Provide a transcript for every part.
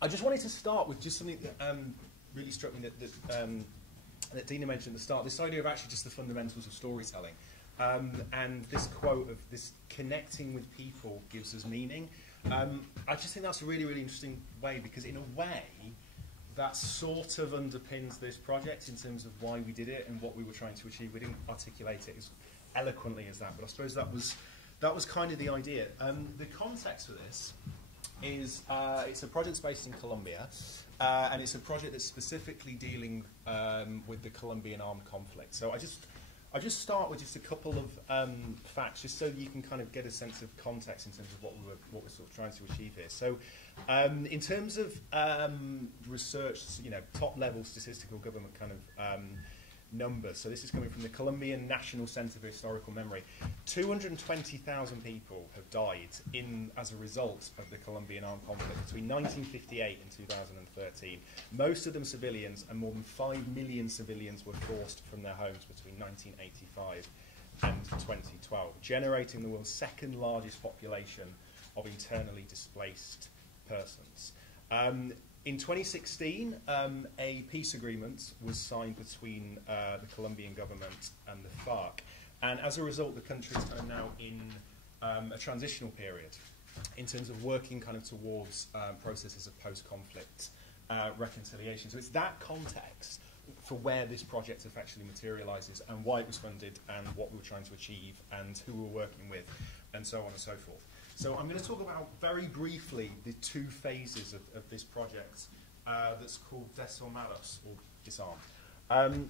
I just wanted to start with just something that really struck me that Dina mentioned at the start, this idea of actually just the fundamentals of storytelling. And this quote of this connecting with people gives us meaning. I just think that's a really, really interesting way, because in a way, that sort of underpins this project in terms of why we did it and what we were trying to achieve. We didn't articulate it as eloquently as that, but I suppose that was kind of the idea. The context for this is it's a project based in Colombia, and it's a project that's specifically dealing with the Colombian armed conflict. So I just start with just a couple of facts, just so you can kind of get a sense of context in terms of what we're sort of trying to achieve here. So, in terms of research, top level statistical government kind of numbers. So this is coming from the Colombian National Center for Historical Memory. 220,000 people have died as a result of the Colombian armed conflict between 1958 and 2013. Most of them civilians, and more than 5 million civilians were forced from their homes between 1985 and 2012, generating the world's second largest population of internally displaced persons. In 2016, a peace agreement was signed between the Colombian government and the FARC, and as a result, the country is kind of now in a transitional period in terms of working kind of towards processes of post-conflict reconciliation. So it's that context for where this project effectively materialises, and why it was funded, and what we were trying to achieve, and who we were working with, and so on and so forth. So I'm going to talk about very briefly the two phases of this project that's called Desarmados, or Disarmed.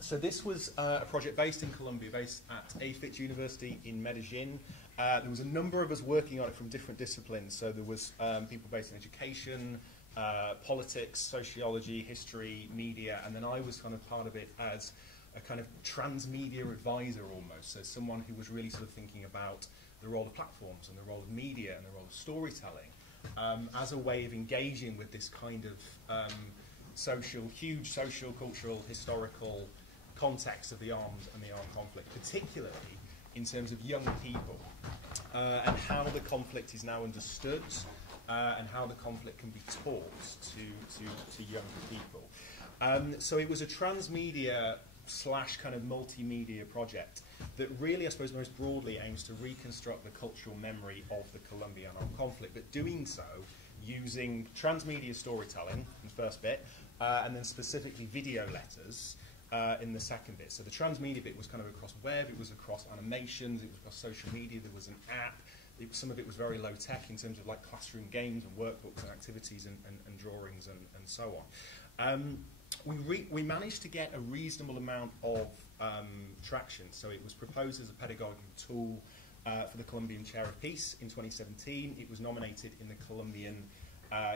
So this was a project based in Colombia, based at Solent University in Medellin. There was a number of us working on it from different disciplines. So there was people based in education, politics, sociology, history, media, and then I was kind of part of it as a kind of transmedia advisor almost. So someone who was really sort of thinking about the role of platforms and the role of media and the role of storytelling as a way of engaging with this kind of huge social, cultural, historical context of the armed conflict, particularly in terms of young people and how the conflict is now understood and how the conflict can be taught to younger people. So it was a transmedia / kind of multimedia project that really, I suppose, most broadly aims to reconstruct the cultural memory of the Colombian armed conflict, but doing so using transmedia storytelling in the first bit, and then specifically video letters in the second bit. So the transmedia bit was kind of across web, it was across animations, it was across social media, there was an app, some of it was very low tech in terms of like classroom games and workbooks and activities and drawings and so on. We managed to get a reasonable amount of traction. So it was proposed as a pedagogical tool for the Colombian Chair of Peace in 2017. It was nominated in the Colombian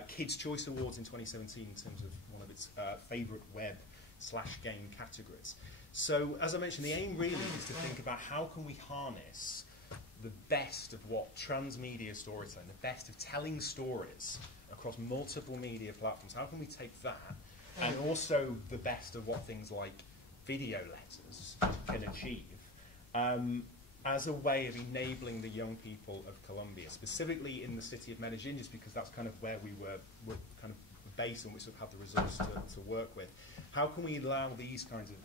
Kids' Choice Awards in 2017 in terms of one of its favourite web / game categories. So as I mentioned, the aim really is to think about how can we harness the best of what transmedia storytelling, the best of telling stories across multiple media platforms. How can we take that and also the best of what things like video letters can achieve as a way of enabling the young people of Colombia, specifically in the city of Medellin, just because that's kind of where we were kind of based and we sort of have the resource to work with. How can we allow these kinds of,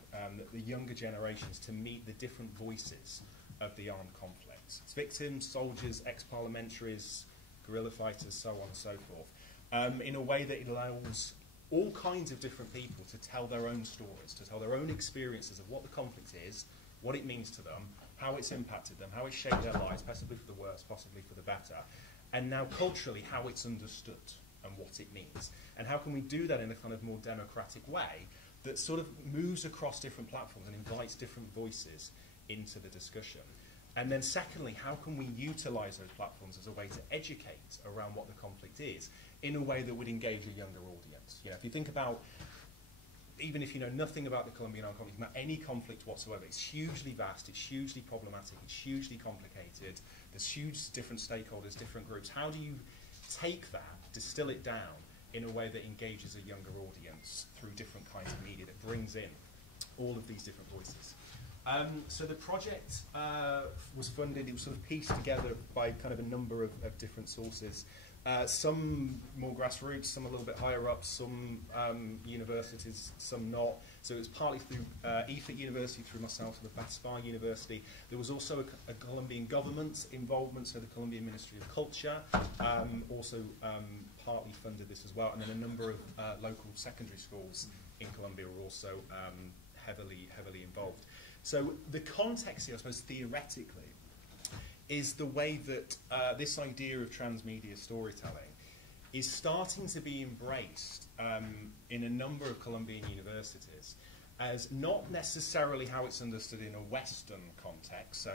the younger generations to meet the different voices of the armed conflict? It's victims, soldiers, ex-parliamentaries, guerrilla fighters, so on and so forth, in a way that it allows all kinds of different people to tell their own stories, to tell their own experiences of what the conflict is, what it means to them, how it's impacted them, how it's shaped their lives, possibly for the worse, possibly for the better, and now culturally how it's understood and what it means. And how can we do that in a kind of more democratic way that sort of moves across different platforms and invites different voices into the discussion. And then secondly, how can we utilise those platforms as a way to educate around what the conflict is in a way that would engage a younger audience? If you think about, even if you know nothing about the Colombian armed conflict, about any conflict whatsoever, it's hugely vast, it's hugely problematic, it's hugely complicated, there's huge different stakeholders, different groups. How do you take that, distill it down in a way that engages a younger audience through different kinds of media that brings in all of these different voices? So the project was funded, it was sort of pieced together by kind of a number of different sources. Some more grassroots, some a little bit higher up, some universities, some not. So it was partly through EFIT University, through myself, and the Bath University. There was also a Colombian government involvement, so the Colombian Ministry of Culture also partly funded this as well, and then a number of local secondary schools in Colombia were also heavily involved. So the context here, I suppose, theoretically, is the way that this idea of transmedia storytelling is starting to be embraced in a number of Colombian universities as not necessarily how it's understood in a Western context, so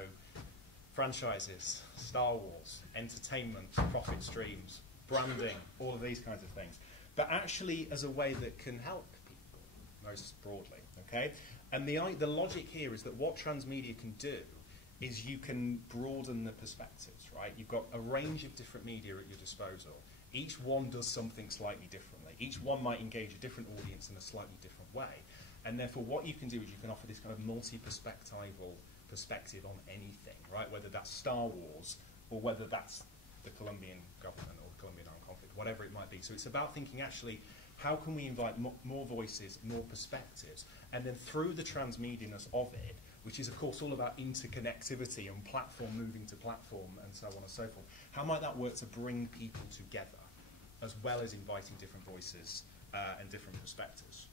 franchises, Star Wars, entertainment, profit streams, branding, all of these kinds of things, but actually as a way that can help people most broadly, okay? And the logic here is that what transmedia can do is you can broaden the perspectives, right? You've got a range of different media at your disposal. Each one does something slightly differently. Each one might engage a different audience in a slightly different way. And therefore what you can do is you can offer this kind of multi-perspectival perspective on anything, right? Whether that's Star Wars or whether that's the Colombian government or the Colombian armed conflict, whatever it might be. So it's about thinking actually, how can we invite more voices, more perspectives, and then through the transmedianess of it, which is of course all about interconnectivity and platform moving to platform and so on and so forth, how might that work to bring people together as well as inviting different voices and different perspectives?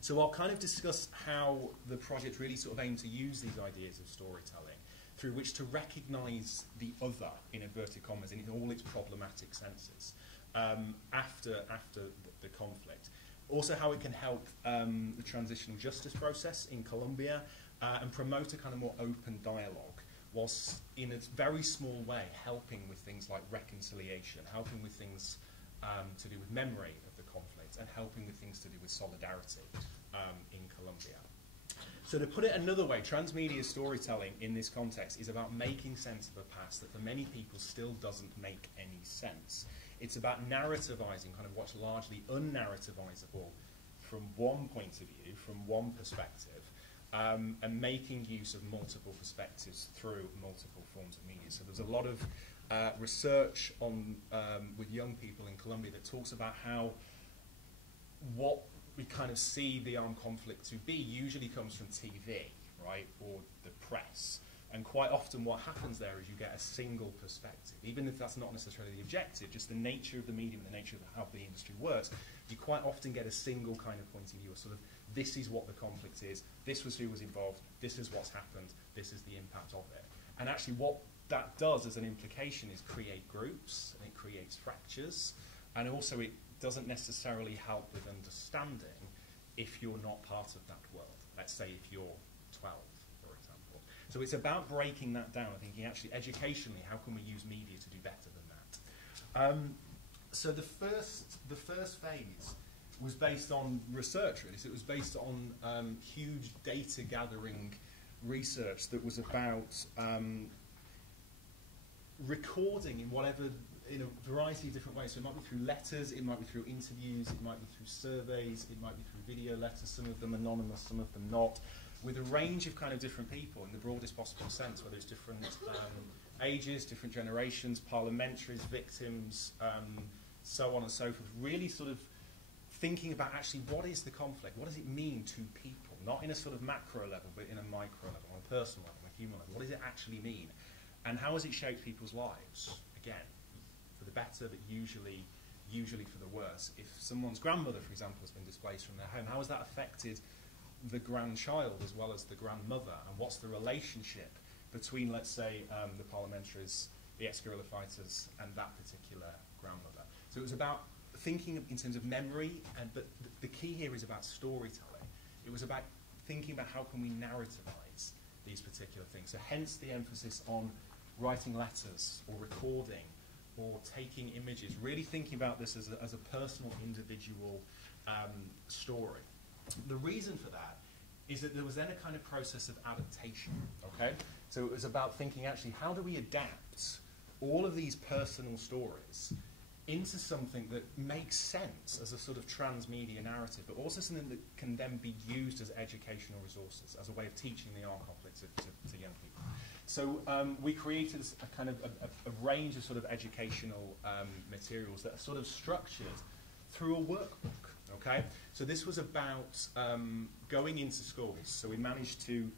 So I'll kind of discuss how the project really sort of aimed to use these ideas of storytelling through which to recognise the other, in inverted commas, in all its problematic senses after the conflict. Also how it can help the transitional justice process in Colombia and promote a kind of more open dialogue, whilst in a very small way helping with things like reconciliation, helping with things to do with memory of the conflict, and helping with things to do with solidarity in Colombia. So to put it another way, transmedia storytelling in this context is about making sense of a past that for many people still doesn't make any sense. It's about narrativizing kind of what's largely unnarrativizable from one point of view, from one perspective, and making use of multiple perspectives through multiple forms of media. So there's a lot of research on with young people in Colombia that talks about how what we kind of see the armed conflict to be usually comes from TV, right, or the press. And quite often what happens there is you get a single perspective. Even if that's not necessarily the objective, just the nature of the medium, the nature of how the industry works, you quite often get a single kind of point of view, sort of, this is what the conflict is, this was who was involved, this is what's happened, this is the impact of it. And actually what that does as an implication is create groups, and it creates fractures, and also it doesn't necessarily help with understanding if you're not part of that world. Let's say if you're 12, for example. So it's about breaking that down and thinking actually educationally, how can we use media to do better than that? So the first phase was based on research, really. So it was based on huge data gathering research that was about recording in a variety of different ways. So it might be through letters, it might be through interviews, it might be through surveys, it might be through video letters, some of them anonymous, some of them not, with a range of kind of different people in the broadest possible sense, whether it's different ages, different generations, parliamentaries, victims, so on and so forth, really sort of thinking about actually what is the conflict, what does it mean to people, not in a sort of macro level, but in a micro level, on a personal level, on a human level, what does it actually mean? And how has it shaped people's lives? Again, for the better, but usually for the worse. If someone's grandmother, for example, has been displaced from their home, how has that affected the grandchild as well as the grandmother? And what's the relationship between, let's say, the parliamentaries, the ex-guerrilla fighters, and that particular grandmother? So it was about thinking in terms of memory, but the key here is about storytelling. It was about thinking about how can we narrativize these particular things. So hence the emphasis on writing letters or recording or taking images, really thinking about this as a personal, individual story. The reason for that is that there was then a kind of process of adaptation, okay? So it was about thinking, actually, how do we adapt all of these personal stories into something that makes sense as a sort of transmedia narrative, but also something that can then be used as educational resources, as a way of teaching the armed conflict to young people. So we created a kind of a range of sort of educational materials that are sort of structured through a workbook. Okay, so this was about going into schools. So we managed to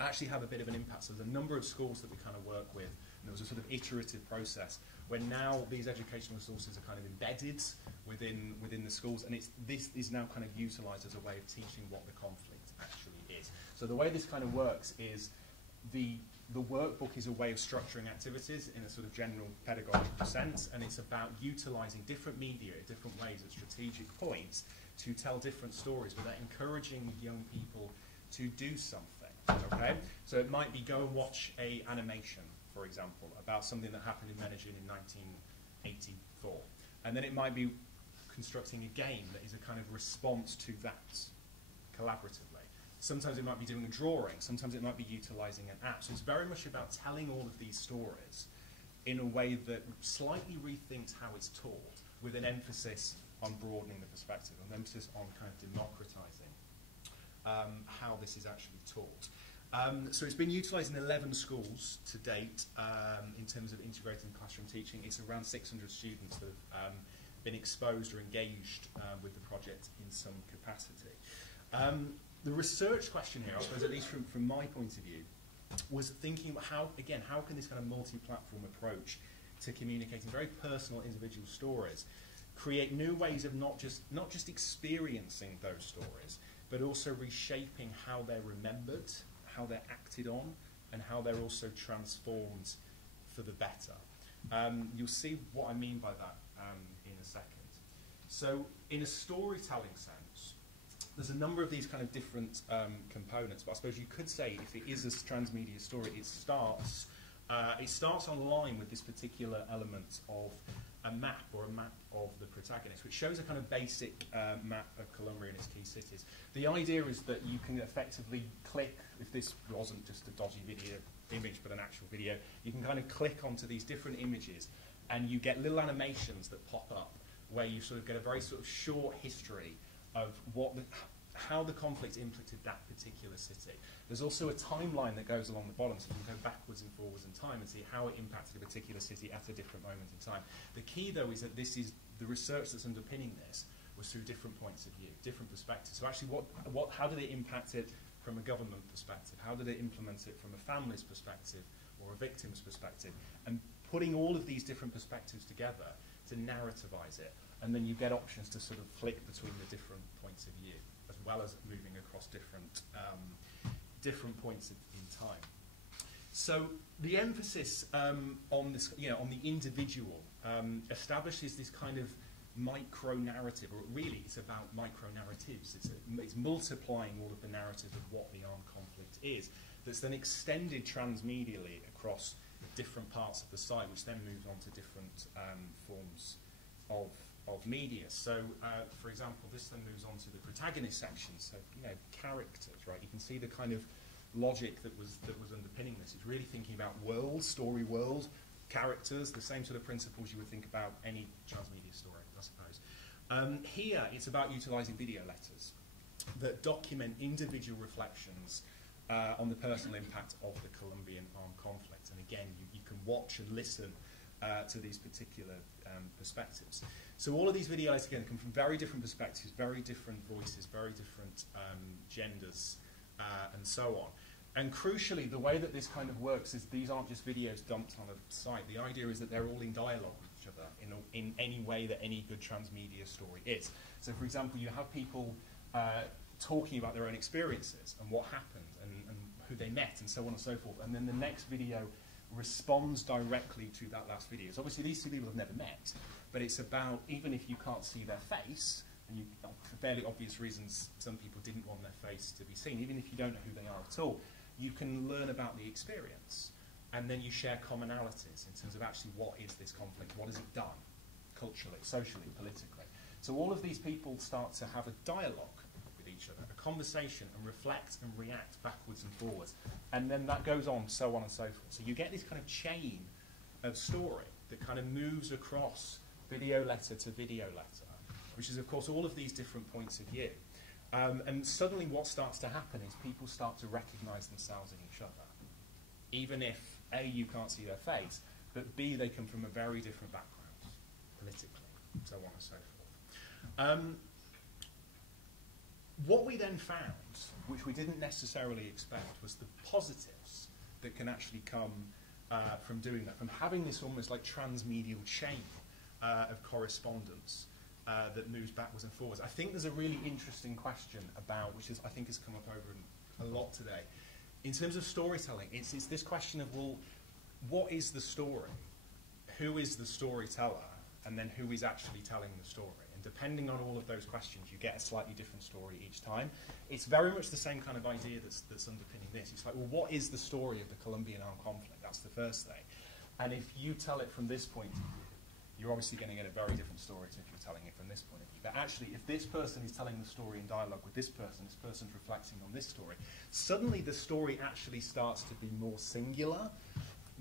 actually have a bit of an impact. So there's a number of schools that we kind of work with, and there was a sort of iterative process where now these educational resources are kind of embedded within the schools, and this is now kind of utilised as a way of teaching what the conflict actually is. So the way this kind of works is the workbook is a way of structuring activities in a sort of general pedagogical sense, and it's about utilising different media in different ways at strategic points to tell different stories without encouraging young people to do something. Okay, so it might be go and watch a animation, for example, about something that happened in Medellin in 1984, and then it might be constructing a game that is a kind of response to that collaboratively. Sometimes it might be doing a drawing, sometimes it might be utilising an app. So it's very much about telling all of these stories in a way that slightly rethinks how it's taught, with an emphasis on broadening the perspective, an emphasis on kind of democratising how this is actually taught. So it's been utilised in 11 schools to date in terms of integrating classroom teaching. It's around 600 students that have been exposed or engaged with the project in some capacity. The research question here, I suppose, at least from my point of view, was thinking about how can this kind of multi-platform approach to communicating very personal individual stories create new ways of not just experiencing those stories, but also reshaping how they're remembered, how they're acted on, and how they're also transformed for the better. You'll see what I mean by that in a second. So in a storytelling sense, there's a number of these kind of different components, but I suppose you could say if it is a transmedia story, it starts online with this particular element of a map of the protagonist, which shows a kind of basic map of Colombia and its key cities. The idea is that you can effectively click, if this wasn't just a dodgy image but an actual video, you can kind of click onto these different images and you get little animations that pop up where you sort of get a very sort of short history of how the conflict impacted that particular city. There's also a timeline that goes along the bottom, so you can go backwards and forwards in time and see how it impacted a particular city at a different moment in time. The key, though, is that this is the research that's underpinning this was through different points of view, different perspectives. So actually, how did it impact it from a government perspective? How did it implement it from a family's perspective or a victim's perspective? And putting all of these different perspectives together to narrativize it, and then you get options to sort of flick between the different points of view, as well as moving across different points in time. So the emphasis on this, on the individual, establishes this kind of micro-narrative, or really it's about micro-narratives. It's multiplying all of the narratives of what the armed conflict is, that's then extended transmedially across different parts of the site, which then moves on to different forms of media. So, for example, this then moves on to the protagonist section. So, characters, right? You can see the kind of logic that was underpinning this. It's really thinking about story world, characters, the same sort of principles you would think about any transmedia story, I suppose. Here, it's about utilising video letters that document individual reflections on the personal impact of the Colombian armed conflict. And again, you can watch and listen to these particular perspectives. So all of these video letters, again, come from very different perspectives, very different voices, very different genders, and so on. And crucially, the way that this kind of works is these aren't just videos dumped on a site. The idea is that they're all in dialogue with each other in any way that any good transmedia story is. So, for example, you have people talking about their own experiences and what happened and who they met and so on and so forth. And then the next video responds directly to that last video. So obviously these two people have never met, but it's about, even if you can't see their face, and for fairly obvious reasons, some people didn't want their face to be seen, even if you don't know who they are at all, you can learn about the experience. And then you share commonalities in terms of actually what is this conflict, what has it done, culturally, socially, politically. So all of these people start to have a dialogue with each other, a conversation, and reflect and react backwards and forwards. And then that goes on, so on and so forth. So you get this kind of chain of story that kind of moves across video letter to video letter, which is, of course, all of these different points of view. And suddenly what starts to happen is people start to recognise themselves in each other, even if A, you can't see their face, but B, they come from a very different background, politically, so on and so forth. What we then found, which we didn't necessarily expect, was the positives that can actually come from doing that, from having this almost like transmedial chain of correspondence that moves backwards and forwards. I think there's a really interesting question about, which is, I think has come up over a lot today. In terms of storytelling, it's this question of, well, what is the story? Who is the storyteller? And then who is actually telling the story? And depending on all of those questions, you get a slightly different story each time. It's very much the same kind of idea that's underpinning this. It's like, well, what is the story of the Colombian armed conflict? That's the first thing. And if you tell it from this point of view, you're obviously going to get a very different story to if you're telling it from this point of view. But actually, if this person is telling the story in dialogue with this person's reflecting on this story, suddenly the story actually starts to be more singular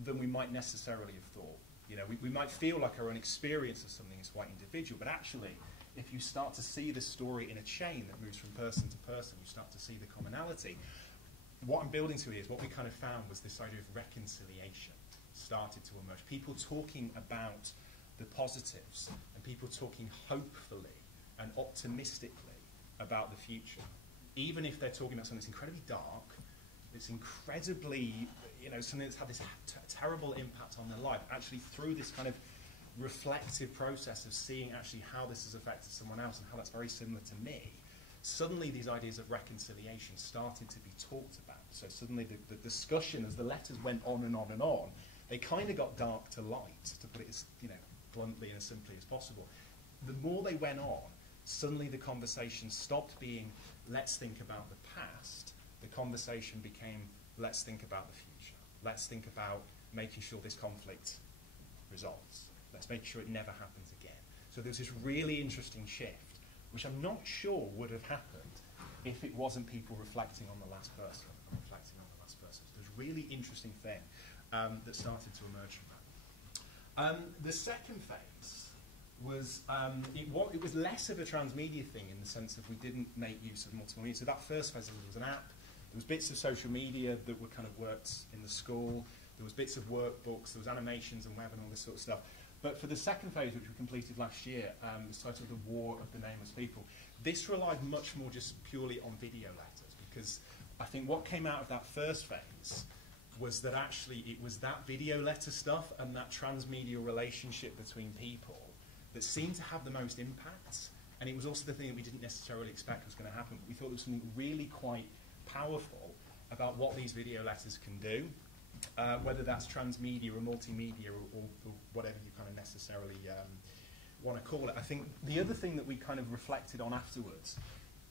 than we might necessarily have thought. You know, we might feel like our own experience of something is quite individual, but actually, if you start to see the story in a chain that moves from person to person, you start to see the commonality. What I'm building to here is what we kind of found was this idea of reconciliation started to emerge. People talking about the positives and people talking hopefully and optimistically about the future, even if they're talking about something that's incredibly dark, it's incredibly, you know, something that's had this terrible impact on their life, actually through this kind of reflective process of seeing actually how this has affected someone else and how that's very similar to me, suddenly these ideas of reconciliation started to be talked about. So suddenly the discussion, as the letters went on and on and on, they kind of got dark to light, to put it as, you know, bluntly and as simply as possible. The more they went on, suddenly the conversation stopped being, let's think about the past. The conversation became, let's think about the future. Let's think about making sure this conflict resolves. Let's make sure it never happens again. So there's this really interesting shift, which I'm not sure would have happened if it wasn't people reflecting on the last person and reflecting on the last person. So there's a really interesting thing that started to emerge from that. The second phase was, it was less of a transmedia thing in the sense of we didn't make use of multiple media. So that first phase, there was an app, there was bits of social media that were kind of worked in the school, there was bits of workbooks, there was animations and web and all this sort of stuff. But for the second phase, which we completed last year, it was titled The War of the Nameless People. This relied much more just purely on video letters, because I think what came out of that first phase was that actually it was that video letter stuff and that transmedia relationship between people that seemed to have the most impact. And it was also the thing that we didn't necessarily expect was going to happen. But we thought there was something really quite powerful about what these video letters can do, whether that's transmedia or multimedia or whatever you kind of necessarily want to call it. I think the other thing that we kind of reflected on afterwards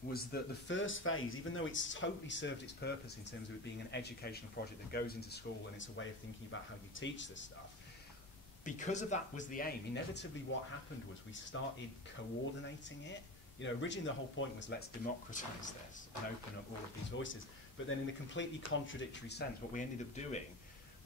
was that the first phase, even though it's totally served its purpose in terms of it being an educational project that goes into school and it's a way of thinking about how you teach this stuff, because of that was the aim, inevitably what happened was we started coordinating it. You know, originally the whole point was let's democratize this and open up all of these voices. But then in a completely contradictory sense, what we ended up doing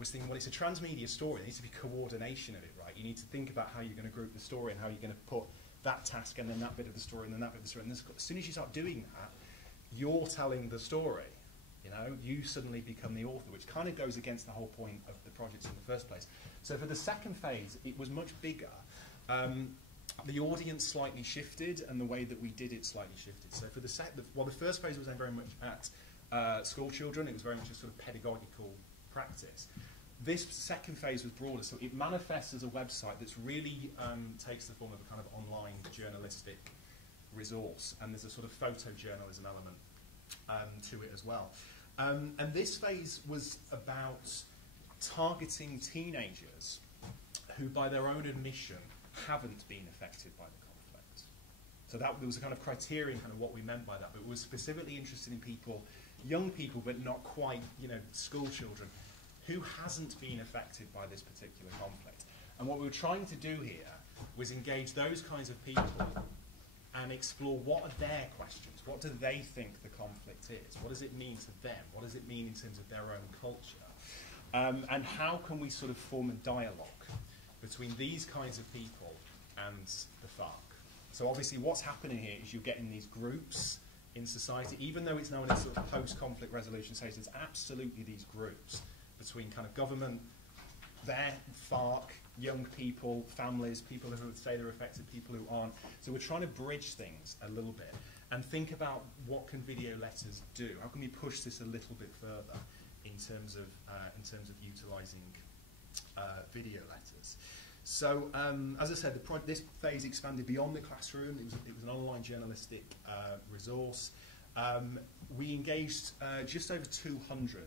was thinking, well, it's a transmedia story. There needs to be coordination of it, right? You need to think about how you're going to group the story and how you're going to put that task and then that bit of the story and then that bit of the story. And as soon as you start doing that, you're telling the story. You know, you suddenly become the author, which kind of goes against the whole point of the project in the first place. So for the second phase, it was much bigger. The audience slightly shifted, and the way that we did it slightly shifted. So for the first phase was then very much at school children. It was very much a sort of pedagogical practice. This second phase was broader, so it manifests as a website that's really takes the form of a kind of online journalistic resource, and there's a sort of photojournalism element to it as well. And this phase was about targeting teenagers who, by their own admission, haven't been affected by the conflict. So there was a kind of criterion, kind of what we meant by that, but we were specifically interested in people, young people, but not quite, you know, school children, who hasn't been affected by this particular conflict. And what we were trying to do here was engage those kinds of people and explore what are their questions, what do they think the conflict is, what does it mean to them, what does it mean in terms of their own culture, and how can we sort of form a dialogue between these kinds of people and the FARC. So obviously what's happening here is you're getting these groups in society, even though it's now in a sort of post-conflict resolution stage, there's absolutely these groups between kind of government, their FARC, young people, families, people who would say they're affected, people who aren't. So we're trying to bridge things a little bit and think about what can video letters do. How can we push this a little bit further in terms of utilising video letters? So as I said, this phase expanded beyond the classroom. It was an online journalistic resource. We engaged just over 200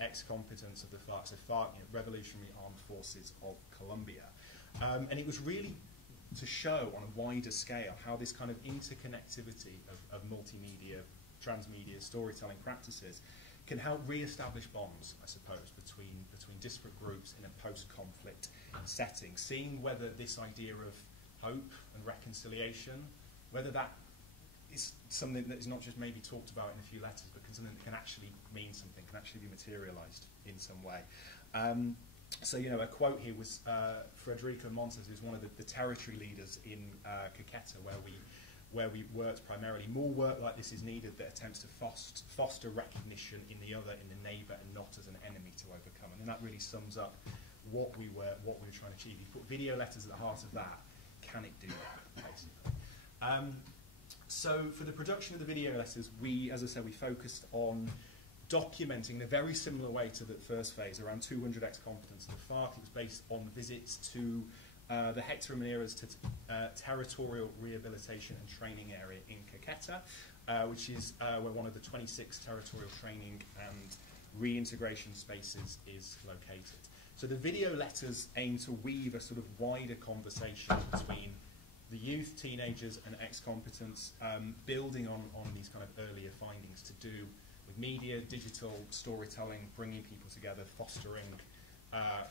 ex-combatants of the FARC, so FARC, Revolutionary Armed Forces of Colombia. And it was really to show on a wider scale how this kind of interconnectivity of multimedia, transmedia, storytelling practices can help re-establish bonds, I suppose, between disparate groups in a post-conflict setting, seeing whether this idea of hope and reconciliation, whether that is something that is not just maybe talked about in a few letters, but something that can actually mean something, can actually be materialized in some way. So, a quote here was Federico Montes, who's one of the territory leaders in Caqueta, where we worked primarily. More work like this is needed that attempts to foster recognition in the other, in the neighbour, and not as an enemy to overcome. And that really sums up what we were trying to achieve. You put video letters at the heart of that. Can it do that, basically? So for the production of the video letters, as I said, we focused on documenting in a very similar way to the first phase, around 200 ex-combatants of the FARC. It was based on visits to the Hector Ramirez Territorial Rehabilitation and Training Area in Caqueta, which is where one of the 26 territorial training and reintegration spaces is located. So the video letters aim to weave a sort of wider conversation between the youth, teenagers, and ex-combatants, building on these kind of earlier findings to do with media, digital storytelling, bringing people together, fostering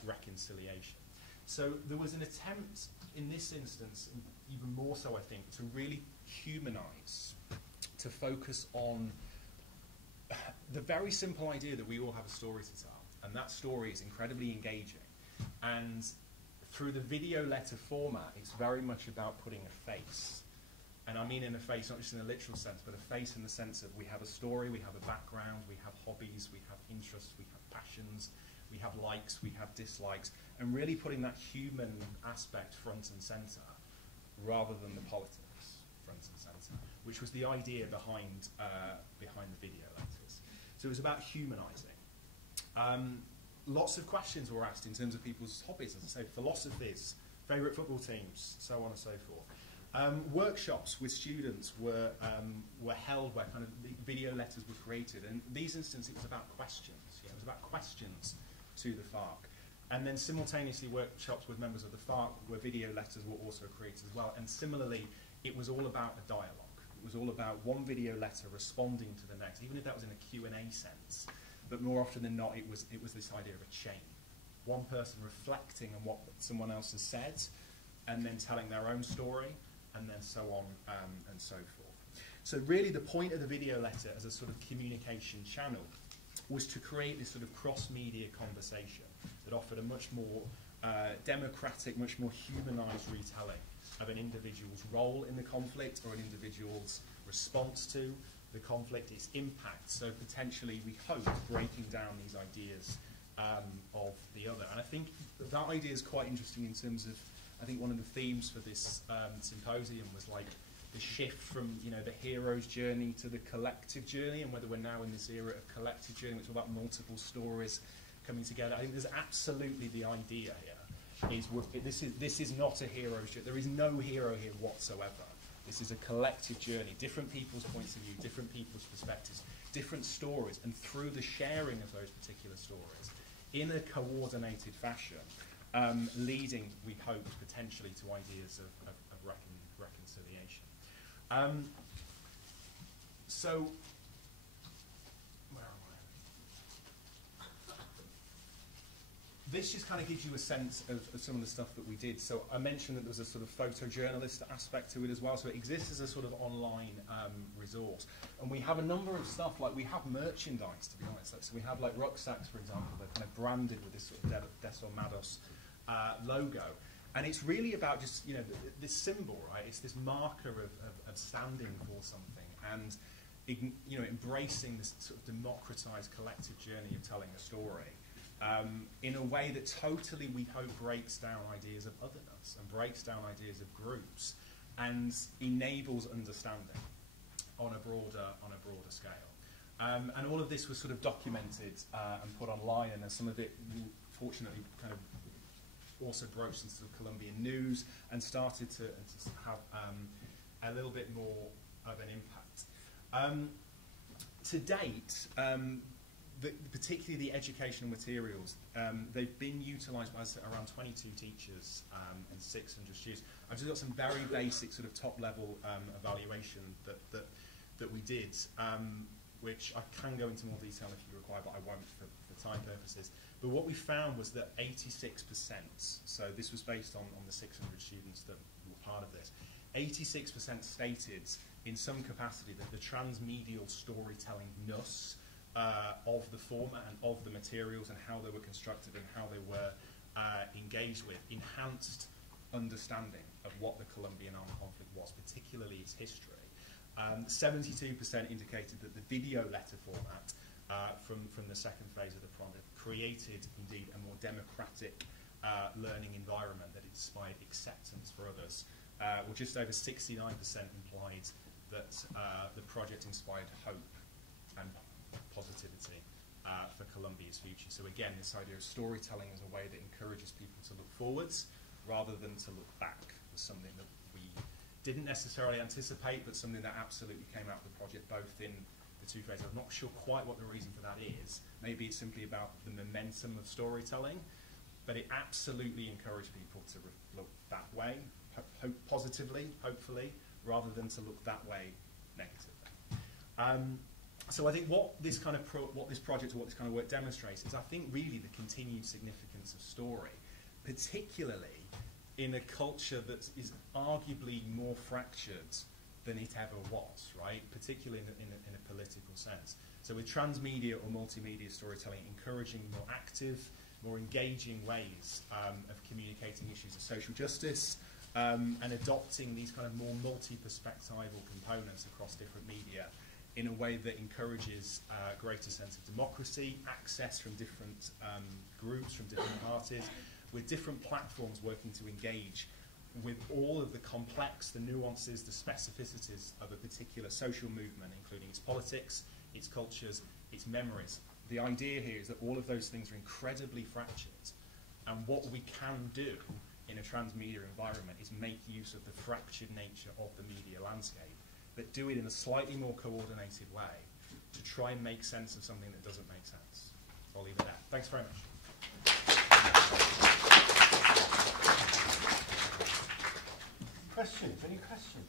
reconciliation. So there was an attempt in this instance, even more so I think, to really humanize, to focus on the very simple idea that we all have a story to tell, and that story is incredibly engaging. And through the video letter format, it's very much about putting a face. And I mean in a face, not just in a literal sense, but a face in the sense of we have a story, we have a background, we have hobbies, we have interests, we have passions, we have likes, we have dislikes, and really putting that human aspect front and centre rather than the politics front and centre, which was the idea behind the video letters. So it was about humanising. Lots of questions were asked in terms of people's hobbies, as I say, philosophies, favourite football teams, so on and so forth. Workshops with students were held where kind of the video letters were created, and in these instances it was about questions. It was about questions to the FARC. And then simultaneously workshops with members of the FARC where video letters were also created as well. And similarly, it was all about a dialogue. It was all about one video letter responding to the next, even if that was in a Q&A sense. But more often than not, it was this idea of a chain. One person reflecting on what someone else has said, and then telling their own story, and then so on and so forth. So really the point of the video letter as a sort of communication channel was to create this sort of cross-media conversation that offered a much more democratic, much more humanised retelling of an individual's role in the conflict or an individual's response to the conflict, its impact. So potentially, we hope, breaking down these ideas of the other. And I think that idea is quite interesting in terms of, I think one of the themes for this symposium was like the shift from the hero's journey to the collective journey, and whether we're now in this era of collective journey, which is about multiple stories coming together. I think there's absolutely the idea here is this is not a hero's journey. There is no hero here whatsoever. This is a collective journey, different people's points of view, different people's perspectives, different stories, and through the sharing of those particular stories in a coordinated fashion, leading, we hope, potentially to ideas of reconciliation. So, where am I? This just kind of gives you a sense of some of the stuff that we did. So I mentioned that there was a sort of photojournalist aspect to it as well. So it exists as a sort of online resource. And we have a number of stuff, like we have merchandise, to be honest. So we have like rucksacks, for example, that are kind of branded with this sort of Desormados logo. And it's really about just, this symbol, right? It's this marker of standing for something and, embracing this sort of democratized collective journey of telling a story. in a way that totally, we hope, breaks down ideas of otherness and breaks down ideas of groups and enables understanding on a broader scale. And all of this was sort of documented and put online, and some of it, fortunately, kind of also broached into the Colombian news and started to have a little bit more of an impact. To date, particularly the educational materials, they've been utilised by around 22 teachers and 600 students. I've just got some very basic sort of top-level evaluation that we did, which I can go into more detail if you require, but I won't for time purposes. But what we found was that 86%, so this was based on the 600 students that were part of this, 86% stated in some capacity that the transmedial storytelling-ness of the format and of the materials and how they were constructed and how they were engaged with enhanced understanding of what the Colombian armed conflict was, particularly its history. 72% indicated that the video letter format from the second phase of the project created, indeed, a more democratic learning environment that inspired acceptance for others. Well, just over 69% implied that the project inspired hope and positivity for Colombia's future. So again, this idea of storytelling as a way that encourages people to look forwards rather than to look back was something that we didn't necessarily anticipate, but something that absolutely came out of the project, both in the two phases. I'm not sure quite what the reason for that is. Maybe it's simply about the momentum of storytelling, but it absolutely encouraged people to look that way, positively, hopefully, rather than to look that way negatively. So I think what this kind of project or what this kind of work demonstrates is, I think, really the continued significance of story, particularly in a culture that is arguably more fractured than it ever was, right? Particularly in a political sense. So with transmedia or multimedia storytelling encouraging more active, more engaging ways of communicating issues of social justice and adopting these kind of more multi-perspectival components across different media in a way that encourages a greater sense of democracy, access from different groups, from different parties, with different platforms working to engage with all of the complex, the nuances, the specificities of a particular social movement, including its politics, its cultures, its memories. The idea here is that all of those things are incredibly fractured, and what we can do in a transmedia environment is make use of the fractured nature of the media landscape, but do it in a slightly more coordinated way to try and make sense of something that doesn't make sense. So I'll leave it there. Thanks very much. Questions? Any questions?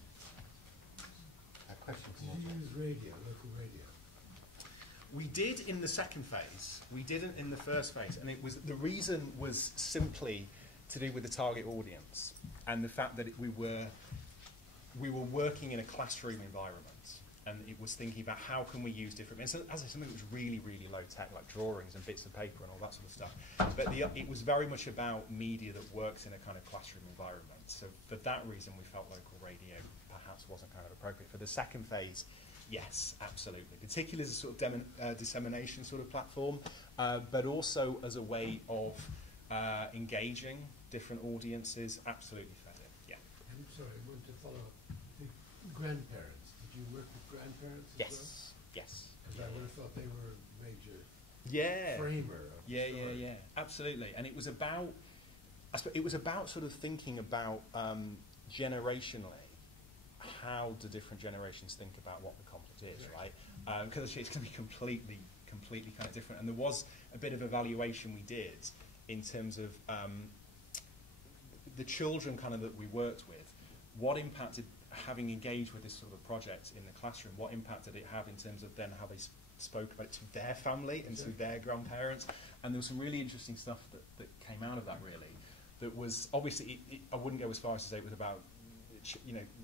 Questions? Did you use radio, local radio? We did in the second phase. We didn't in the first phase, and the reason was simply to do with the target audience and the fact that we were working in a classroom environment, and it was thinking about how can we use different. And so, as I said, something that was really, really low tech, like drawings and bits of paper and all that sort of stuff. But it was very much about media that works in a kind of classroom environment. So for that reason, we felt local radio perhaps wasn't kind of appropriate. For the second phase, yes, absolutely. Particularly as a sort of dissemination sort of platform, but also as a way of engaging different audiences. Absolutely fed it. Yeah. I'm sorry, I wanted to follow up. The grandparents. Did you work with grandparents as well? Yes. Because I would have thought they were a Yeah. major framer of the story. Yeah. Absolutely. And it was about, sort of thinking about generationally, how do different generations think about what the conflict is, right? Because actually it's going to be completely kind of different. And there was a bit of evaluation we did in terms of the children kind of that we worked with. What impact did having engaged with this sort of a project in the classroom, what impact did it have in terms of then how they spoke about it to their family and to their grandparents? And there was some really interesting stuff that came out of that, really. That was, obviously, I wouldn't go as far as to say it was about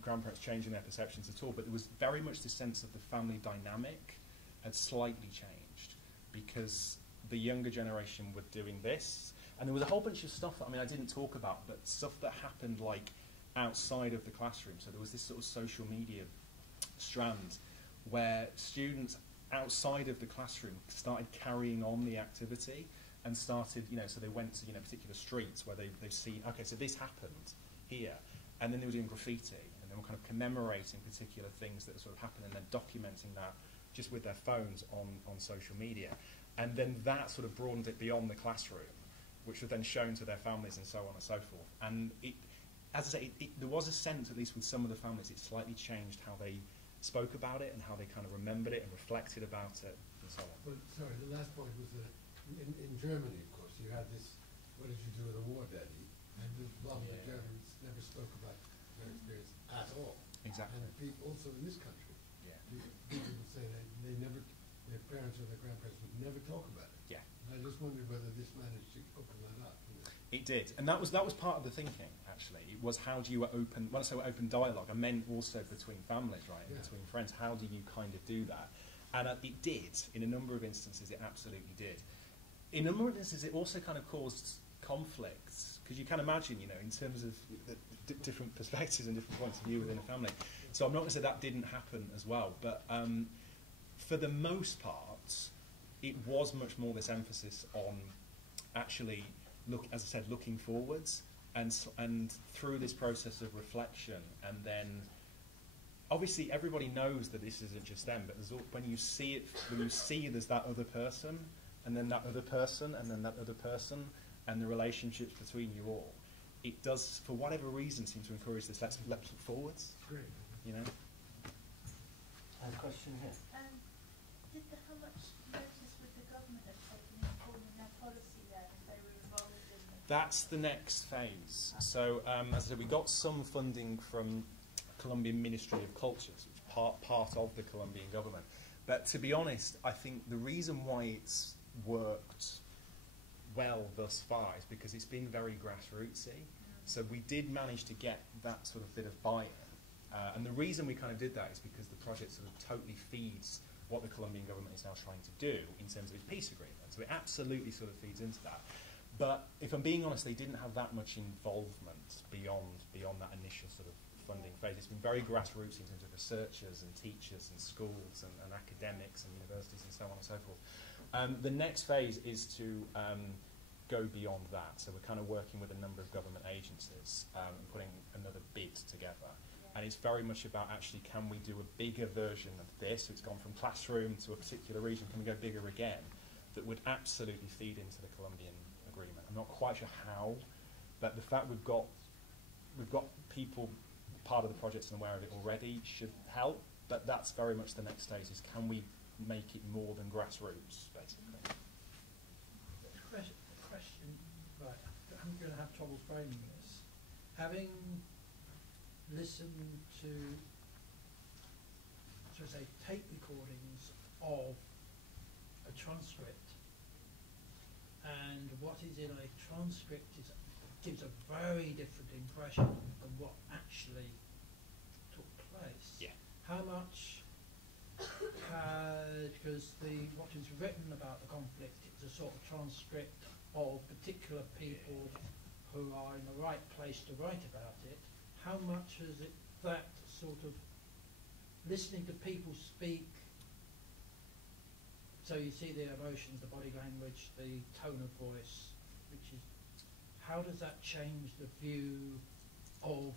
grandparents changing their perceptions at all, but there was very much the sense of the family dynamic had slightly changed because the younger generation were doing this. And there was a whole bunch of stuff that, I didn't talk about, but stuff that happened like outside of the classroom. So there was this sort of social media strand where students outside of the classroom started carrying on the activity and started, so they went to, particular streets where they've seen, okay, so this happened here, and then they were doing graffiti, and they were kind of commemorating particular things that sort of happened, and then documenting that just with their phones on social media. And then that sort of broadened it beyond the classroom, which was then shown to their families and so on and so forth. And as I say, there was a sense, at least with some of the families, it slightly changed how they spoke about it and how they kind of remembered it and reflected about it and so on. But sorry, the last point was that in Germany, of course, you had this, what did you do with a war daddy? And a lot of the Germans never spoke about their experience at all. Exactly. And people, also in this country, people would say they never, their parents or their grandparents would never talk about it. Yeah. And I just wondered whether this managed to open that up. It did, and that was part of the thinking. Actually, it was how do you open? When I say open dialogue, I meant also between families, right, and between friends. How do you kind of do that? And it did. In a number of instances, it absolutely did. In a number of instances, it also kind of caused conflicts, because you can imagine, in terms of the different perspectives and different points of view within a family. So I'm not going to say that didn't happen as well, but for the most part, it was much more this emphasis on actually, as I said, looking forwards, and through this process of reflection, and then obviously everybody knows that this isn't just them, but when you see there's that other person, and then that other person, and then that other person, and the relationships between you all, it does, for whatever reason, seem to encourage this. Let's look forwards. Great. I have a question here. How much notice would the government have taken in forming their policy then if they were involved in the... That's the next phase. So, as I said, we got some funding from Colombian Ministry of Cultures, which is part of the Colombian government. But to be honest, I think the reason why it's worked well thus far is because it's been very grassrootsy. So we did manage to get that sort of bit of buy-in. And the reason we kind of did that is because the project sort of totally feeds what the Colombian government is now trying to do in terms of its peace agreement. So it absolutely sort of feeds into that. But if I'm being honest, they didn't have that much involvement beyond that initial sort of funding phase. It's been very grassroots in terms of researchers and teachers and schools and academics and universities and so on and so forth. The next phase is to go beyond that. So we're kind of working with a number of government agencies and putting another bid together. And it's very much about actually, can we do a bigger version of this? So it's gone from classroom to a particular region. Can we go bigger again? That would absolutely feed into the Colombian agreement. I'm not quite sure how, but the fact we've got people part of the project and aware of it already should help. But that's very much the next stage: is can we make it more than grassroots, basically? Question, right? I'm going to have trouble framing this. Having listened to, shall I say, tape recordings of a transcript, and what is in a transcript gives a very different impression of what actually took place. Yeah. How much, because what is written about the conflict is a sort of transcript of particular people who are in the right place to write about it. How much is it that sort of listening to people speak, so you see the emotions, the body language, the tone of voice, which is, how does that change the view of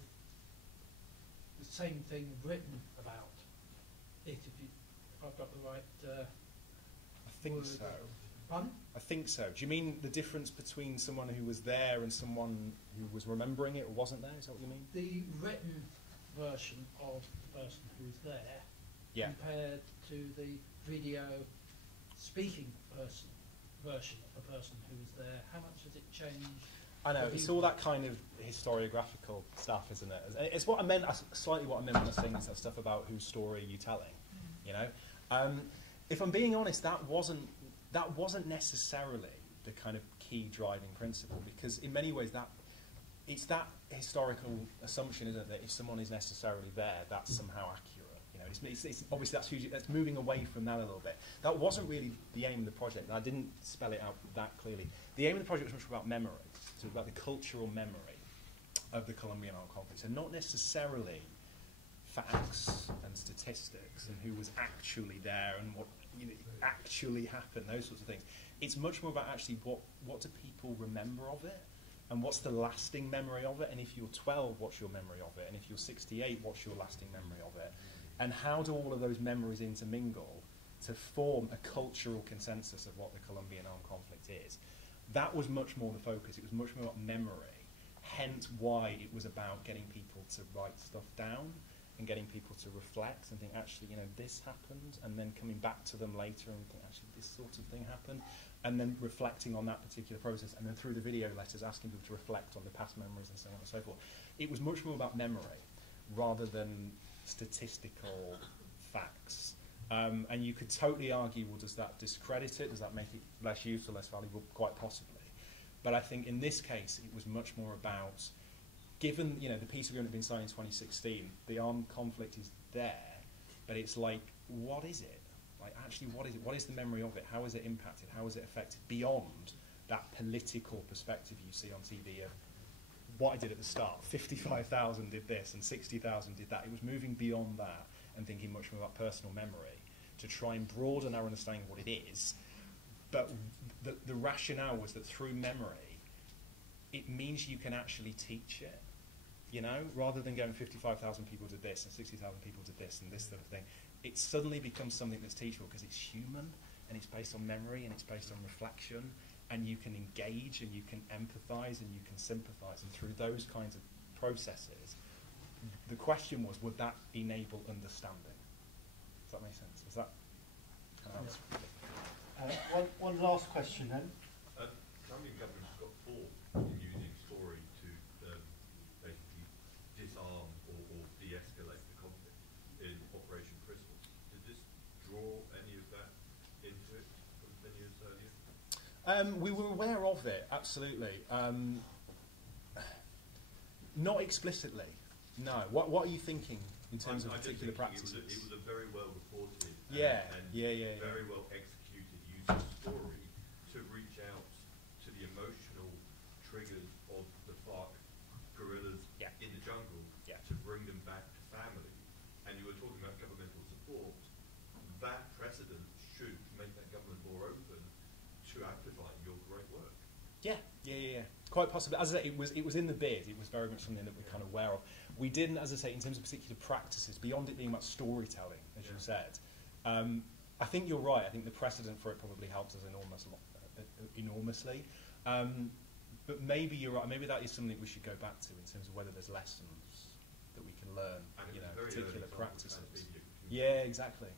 the same thing written about it, if I've got the right I think word. so. Pardon? I think so. Do you mean the difference between someone who was there and someone who was remembering it or wasn't there? Is that what you mean? The written version of the person who's there compared to the video speaking version of the person who's there. How much has it changed? I know, it's all that kind of historiographical stuff, isn't it? It's what I meant, slightly what I meant when I was saying that stuff about whose story are you telling, you know? If I'm being honest, that wasn't necessarily the kind of key driving principle, because in many ways it's that historical assumption, isn't it, that if someone is necessarily there, that's somehow accurate. You know, it's obviously that's moving away from that a little bit. That wasn't really the aim of the project, and I didn't spell it out that clearly. The aim of the project was much about memory, so about the cultural memory of the Colombian armed conflict, so not necessarily facts and statistics and who was actually there and what actually happen, those sorts of things. It's much more about actually what do people remember of it, and what's the lasting memory of it, and if you're 12, what's your memory of it, and if you're 68, what's your lasting memory of it, and how do all of those memories intermingle to form a cultural consensus of what the Colombian armed conflict is. That was much more the focus. It was much more about memory, hence why it was about getting people to write stuff down and getting people to reflect and think, actually, this happened, and then coming back to them later and think, actually, this sort of thing happened, and then reflecting on that particular process, and then through the video letters asking people to reflect on the past memories and so on and so forth. It was much more about memory rather than statistical facts. And you could totally argue, well, does that discredit it? Does that make it less useful, less valuable? Quite possibly. But I think in this case, it was much more about, given the peace agreement had been signed in 2016, the armed conflict is there, but it's like, what is it? Like, actually, what is it? What is the memory of it? How is it impacted? How is it affected beyond that political perspective you see on TV of what I did at the start? 55,000 did this and 60,000 did that. It was moving beyond that and thinking much more about personal memory to try and broaden our understanding of what it is. But the rationale was that through memory, it means you can actually teach it, rather than going 55,000 people did this and 60,000 people did this and this sort of thing. It suddenly becomes something that's teachable because it's human and it's based on memory and it's based on reflection, and you can engage and you can empathise and you can sympathise, and through those kinds of processes, the question was, would that enable understanding? Does that make sense? Is that kind of answer? One last question then. Colombian government has got forward in using story to basically disarm or de-escalate the conflict in Operation Crystal. Did this draw any of that into it from 10 years earlier? We were aware of it, absolutely. Not explicitly, no. What are you thinking in terms of particular practices? It was a very well reported and yeah. very well executed use of story to reach out to the emotional triggers of the FARC guerrillas in the jungle to bring them back to family. And you were talking about governmental support. That precedent should make that government more open to amplifying your great work. Yeah. Quite possibly. As I say, it was in the bid. It was very much something that we're kind of aware of. We didn't, as I say, in terms of particular practices, beyond it being about storytelling, as you said. I think you're right. I think the precedent for it probably helps us enormously. But maybe you're right. Maybe that is something we should go back to in terms of whether there's lessons that we can learn, particular practices. Yeah, exactly.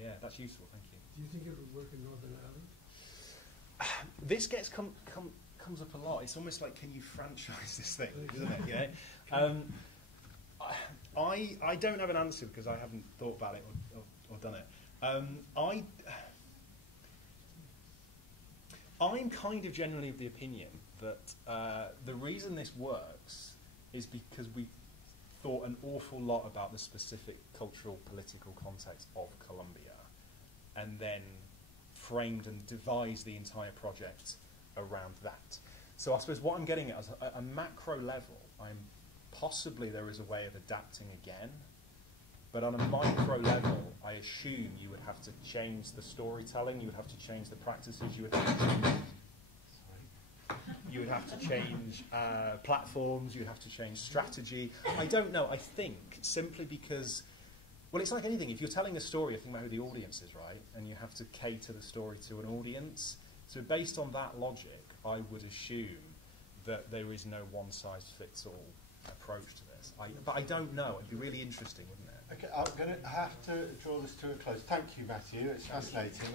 Yeah, that's useful. Thank you. Do you think it would work in Northern Ireland? This comes up a lot. It's almost like, can you franchise this thing, isn't it? Yeah. I don't have an answer because I haven't thought about it or done it. I'm kind of generally of the opinion that the reason this works is because we thought an awful lot about the specific cultural, political context of Colombia, and then framed and devised the entire project around that. So I suppose what I'm getting at is a macro level, possibly there is a way of adapting again, but on a micro level, I assume you would have to change the storytelling, you would have to change the practices, you would have to change platforms, you would have to change strategy. I don't know. I think simply because, well, it's like anything. If you're telling a story, you think about who the audience is, right? And you have to cater the story to an audience. So based on that logic, I would assume that there is no one-size-fits-all approach to this. But I don't know. It'd be really interesting, wouldn't it? Okay, I'm going to have to draw this to a close. Thank you, Matthew. It's fascinating.